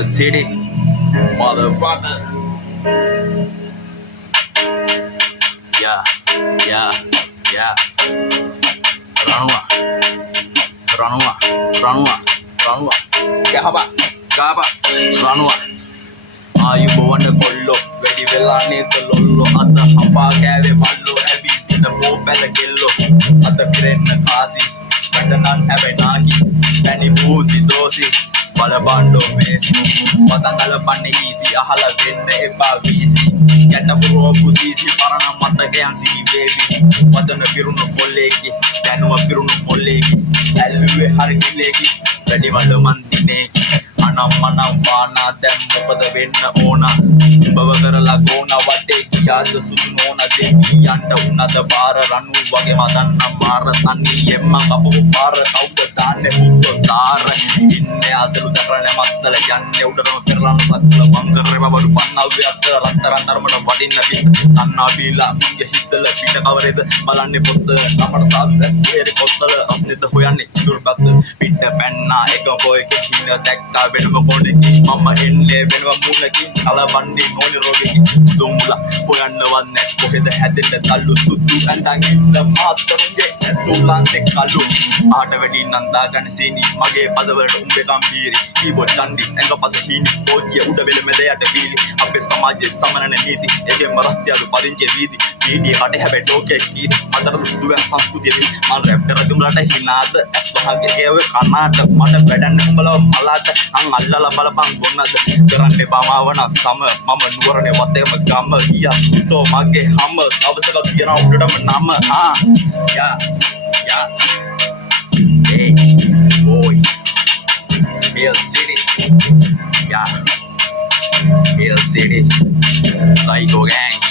Hill City, motherfucker. Yeah, yeah, yeah. Ranua, Ranua, Ranua, Ranua. Gahaba, Gahaba, Ranua. ආයුබෝවන කොල්ලෝ වැඩි වෙලා නේද ලොල්ලෝ අත හපා කෑවේ බල්ලෝ ඇවිදින බෝපැල කෙල්ලෝ අත පිරෙන්න කාසි වැඩනන් හැබැයි නාකි පැණි බූදි දෝසි බලබණ්ඩෝ මේසි මතන් ගලපන්නේ ඊසි අහලා වෙන්න එපා වීසි ගැටපුරෝ පුදීසි පරණ මතකයන් සී බේබි වචන පිරුණු කොල්ලේකි දැනුම පිරුණු කොල්ලේකි ඇල්ලුවේ හරි නිලේකි වැඩි වල මන් දිනේකි අනම් මනම් වානා දැන් මොකද වෙන්න ඕන බව කරලා ගෝන වටේ කියාද සුදු නෝන දෙවි යන්න උනද බාර රණු වගේ මදන්න මාර තනි එම්ම කපපු පාර කවුද දාන්නේ උත්තර දාර ඉන්නේ අසලු දකරනේ මත්තල යන්නේ උඩරම පෙරලන සක්ල වංගරේ බබරු පන්නව්වේ අතර රත්තරන් තරමට වඩින්න පිට තන්නා බීලා මුගේ හිතල පිට කවරේද බලන්නේ පොත්ත අපට සාද්දස් වේරේ කොත්තල රස්නෙද හොයන්නේ දුර්ගත පිට පැන්නා එක බොයක හින දැක්කා වෙනම කොණකි මම එන්නේ වෙනම මුලකින් කලවන්නේ නොනි රෝගෙකි දුමුලා හොයන්නවන්නේ කොහෙද හැදෙන්න තල්ලු සුදු අඳන් ඉන්න මාතරුගේ ඇතුළන්නේ කලු ආට වැඩි නන්දා ගන්න සීනි මගේ පදවලට උඹේ කම්බීරි කීබෝඩ් චන්ඩි ඇඟපත හීනි පෝජිය උඩ වෙල මෙද යට බීලි අපේ සමාජයේ සමනන නීති ඒකේ මරස්තියලු පදිංචි වීදි වීඩිය කඩේ හැබැයි ටෝකේ කීරි අතරද සුදු සංස්කෘතිය වී මන් රැප් කර දුම්ලට හිනාද ඇස් වහගේ ගේවේ කනාට මට වැඩන්නේ උඹලව මලාට අන් අල්ලලා බලපන් ගොන්නද කරන්නේ බමාවන සම මම නුවරනේ වතේම ගම ගියා උතෝ මගේ හැම අවසක තියන උඩටම නම යා යා hey boy Hill City yeah Hill City Psycho Gang